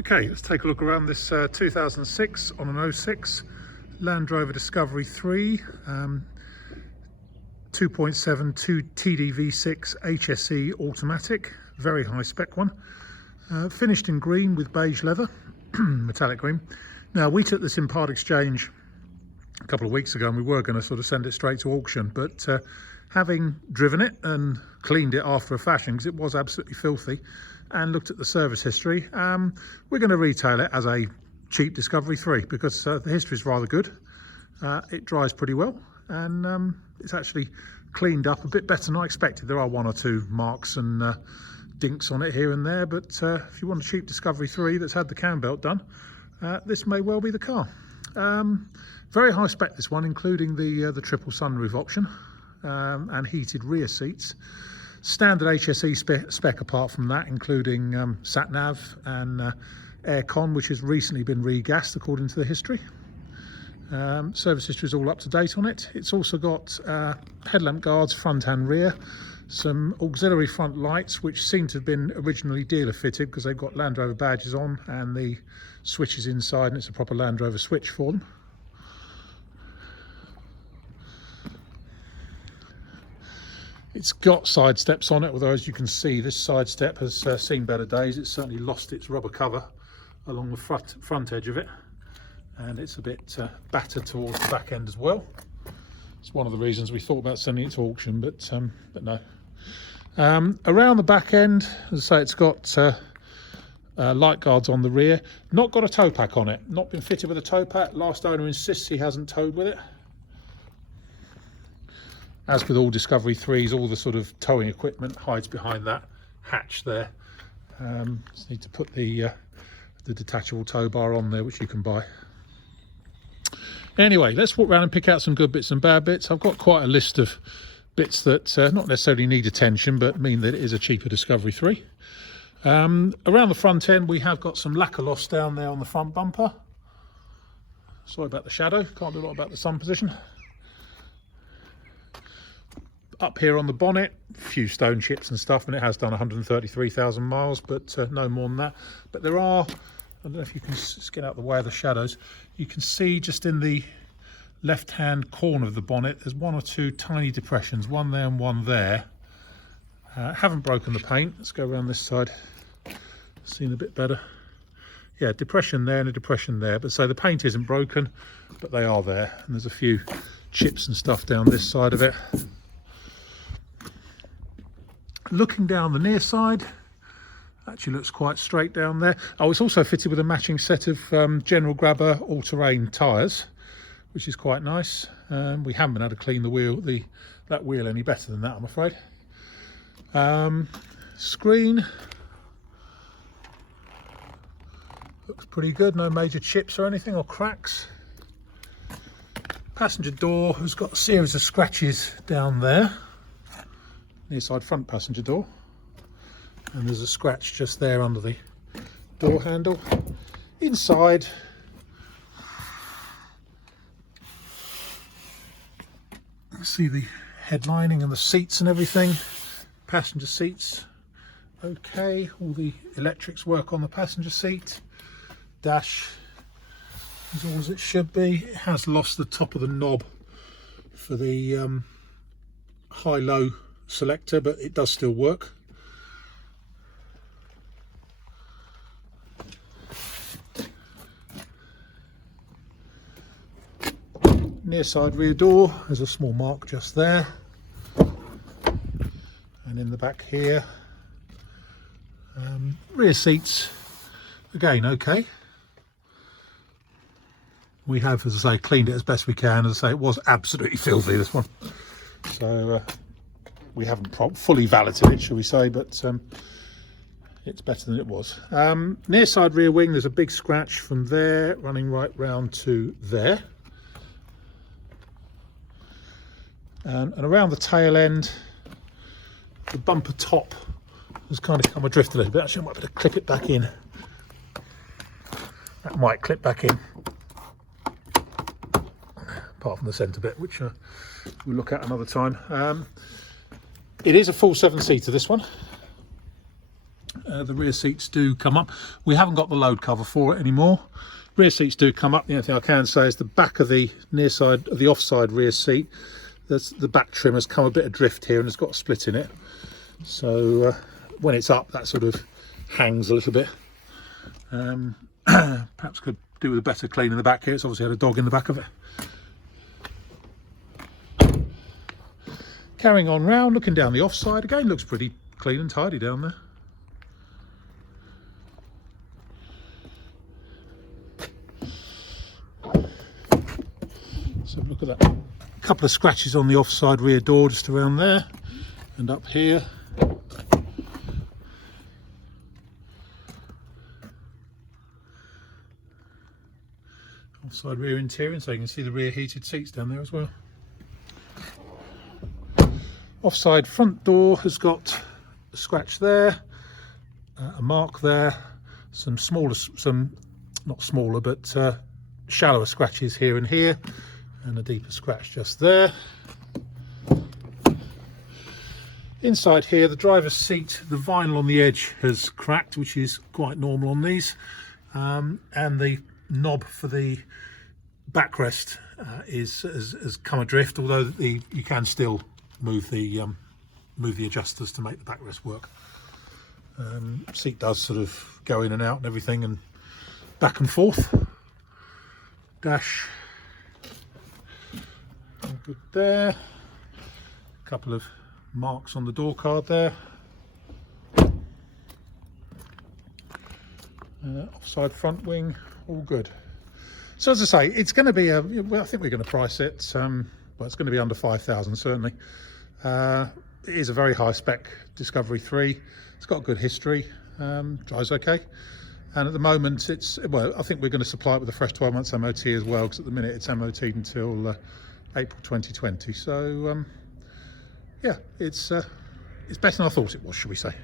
Okay, let's take a look around this 2006 on an 06 Land Rover Discovery 3 2.72 TDV6 HSE automatic, very high spec one, finished in green with beige leather, metallic green. Now we took this in part exchange a couple of weeks ago and we were going to sort of send it straight to auction, but having driven it and cleaned it after a fashion, because it was absolutely filthy, and looked at the service history, we're going to retail it as a cheap Discovery 3 because the history is rather good. It dries pretty well, and it's actually cleaned up a bit better than I expected. There are one or two marks and dinks on it here and there, but if you want a cheap Discovery 3 that's had the cam belt done, this may well be the car. Very high spec this one, including the triple sunroof option and heated rear seats. Standard HSE spec apart from that, including sat nav and aircon, which has recently been regassed according to the history. Service history is all up to date on it. It's also got headlamp guards front and rear, some auxiliary front lights which seem to have been originally dealer fitted because they've got Land Rover badges on and the switches inside, and it's a proper Land Rover switch for them. It's got side steps on it, although as you can see this side step has seen better days. It's certainly lost its rubber cover along the front edge of it, and it's a bit battered towards the back end as well. It's one of the reasons we thought about sending it to auction, but no. Around the back end, as I say, it's got light guards on the rear. Not got a tow pack on it, not been fitted with a tow pack. Last owner insists he hasn't towed with it. As with all Discovery 3s, all the sort of towing equipment hides behind that hatch there. Just need to put the detachable tow bar on there, which you can buy. Anyway, let's walk around and pick out some good bits and bad bits. I've got quite a list of bits that not necessarily need attention, but mean that it is a cheaper Discovery 3. Around the front end, we have got some lacquer loss down there on the front bumper. Sorry about the shadow, can't do a lot about the sun position. Up here on the bonnet, a few stone chips and stuff, and it has done 133,000 miles, but no more than that. But there are, I don't know if you can just get out of the way of the shadows, you can see just in the left hand corner of the bonnet there's one or two tiny depressions, one there and one there. Haven't broken the paint. Let's go around this side, seen a bit better. Yeah, depression there and a depression there, but so the paint isn't broken, but they are there, and there's a few chips and stuff down this side of it. Looking down the near side, actually looks quite straight down there. Oh, it's also fitted with a matching set of General Grabber all-terrain tyres, which is quite nice. We haven't been able to clean that wheel any better than that, I'm afraid. Screen looks pretty good, no major chips or anything or cracks. Passenger door has got a series of scratches down there. Near side front passenger door, and there's a scratch just there under the door handle. Inside, you see the headlining and the seats and everything. Passenger seats okay, all the electrics work on the passenger seat. Dash is all as it should be. It has lost the top of the knob for the high-low selector, but it does still work. Near side rear door, there's a small mark just there, and in the back here, rear seats again okay. We have, as I say, cleaned it as best we can. As I say, it was absolutely filthy, this one, so we haven't fully valeted it, shall we say, but it's better than it was. Near side rear wing, there's a big scratch from there running right round to there. And around the tail end, the bumper top has kind of come adrift a little bit. Actually, I might be able to clip it back in. That might clip back in, apart from the centre bit, which we'll look at another time. It is a full 7-seater, this one. the rear seats do come up. We haven't got the load cover for it anymore. Rear seats do come up. The only thing I can say is the back of the near side of the offside rear seat, the back trim has come a bit adrift here and has got a split in it. So when it's up, that sort of hangs a little bit. Perhaps could do with a better clean in the back here. It's obviously had a dog in the back of it. Carrying on round, looking down the offside, again looks pretty clean and tidy down there. So look at that. A couple of scratches on the offside rear door just around there and up here. Offside rear interior, so you can see the rear heated seats down there as well. Offside front door has got a scratch there, a mark there, some not smaller, but shallower scratches here and here, and a deeper scratch just there. Inside here, the driver's seat, the vinyl on the edge has cracked, which is quite normal on these, and the knob for the backrest has come adrift, although you can still move the adjusters to make the backrest work. Seat does sort of go in and out and everything, and back and forth. Dash, all good there. A couple of marks on the door card there. Offside front wing, all good. So as I say, it's going to be well, I think we're going to price it, well, it's going to be under 5,000 certainly. It is a very high spec Discovery 3. It's got good history, drives okay, and at the moment well, I think we're going to supply it with a fresh 12 months MOT as well, because at the minute it's MOT'd until April 2020. So yeah, it's better than I thought it was, shall we say.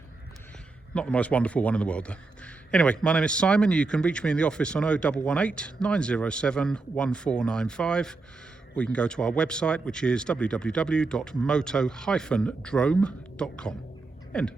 Not the most wonderful one in the world though. Anyway, my name is Simon. You can reach me in the office on 0118 907 1495, or you can go to our website, which is www.moto-drome.com. End.